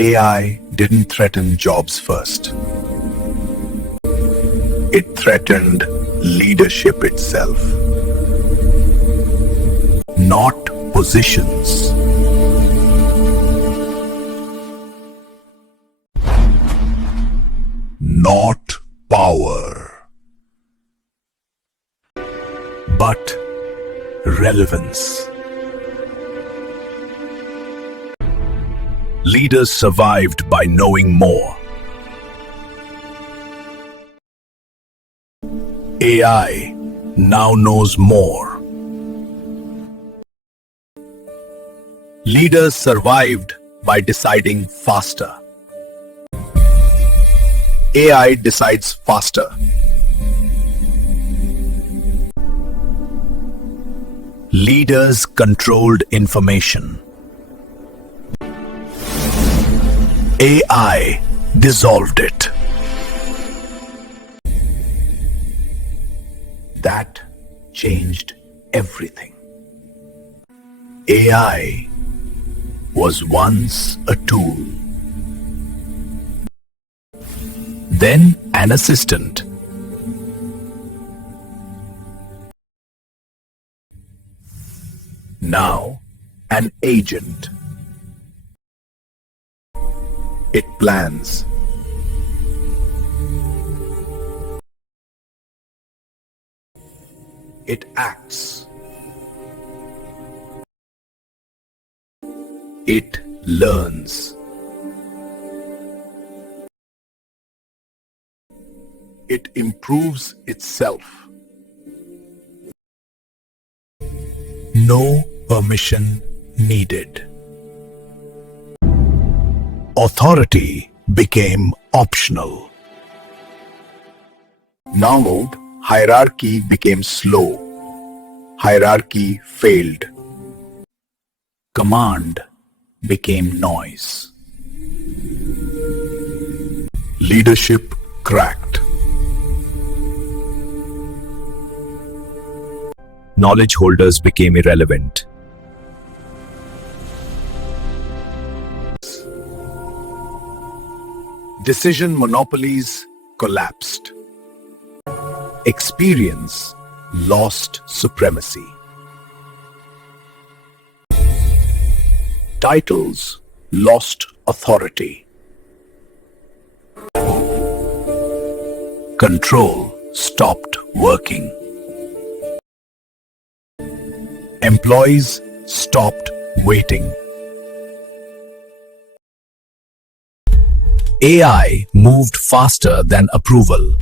AI didn't threaten jobs first. It threatened leadership itself, not positions. Not power, but relevance. Leaders survived by knowing more. AI now knows more. Leaders survived by deciding faster. AI decides faster. Leaders controlled information. AI dissolved it. That changed everything. AI was once a tool, then an assistant, now an agent. It plans. It acts. It learns. It improves itself. No permission needed. Authority became optional. Now, hierarchy became slow. Hierarchy failed. Command became noise. Leadership cracked. Knowledge holders became irrelevant. Decision monopolies collapsed. Experience lost supremacy. Titles lost authority. Control stopped working. Employees stopped waiting. AI moved faster than approval.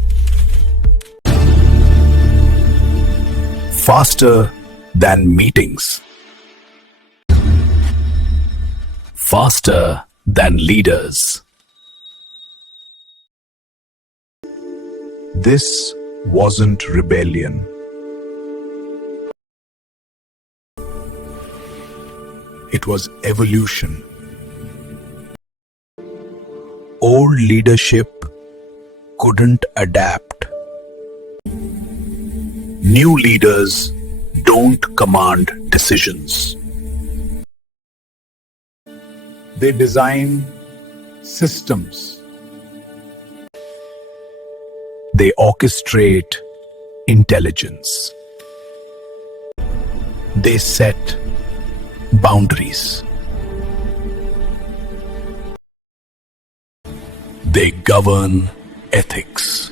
Faster than meetings. Faster than leaders. This wasn't rebellion. It was evolution. Old leadership couldn't adapt. New leaders don't command decisions. They design systems. They orchestrate intelligence. They set boundaries. They govern ethics.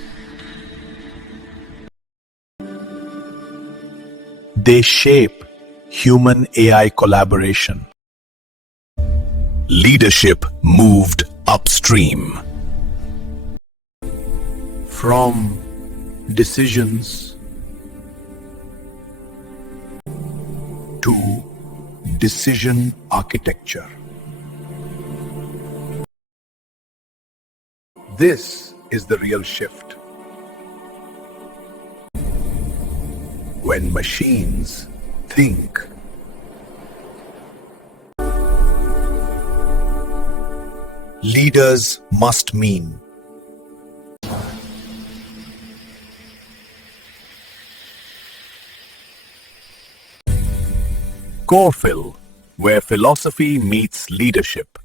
They shape human-AI collaboration. Leadership moved upstream. From decisions to decision architecture. This is the real shift. When machines think, leaders must mean. CorPhil, where philosophy meets leadership.